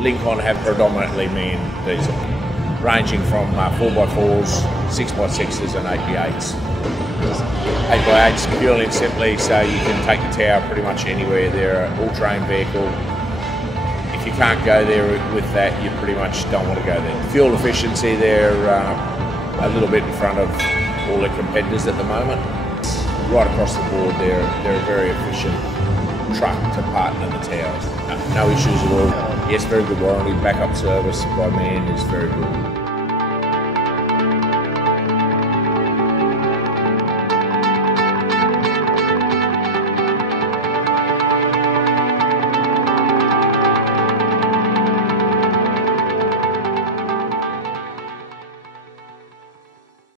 Lincoln have predominantly been diesel, ranging from 4x4s, 6x6s and 8x8s. 8x8s purely and simply so you can take the tower pretty much anywhere. They're an all-terrain vehicle. If you can't go there with that, you pretty much don't want to go there. Fuel efficiency, they're a little bit in front of all their competitors at the moment. Right across the board, they're a very efficient truck to partner the towers. No issues at all. Yes, very good warranty. Backup service by man is very good.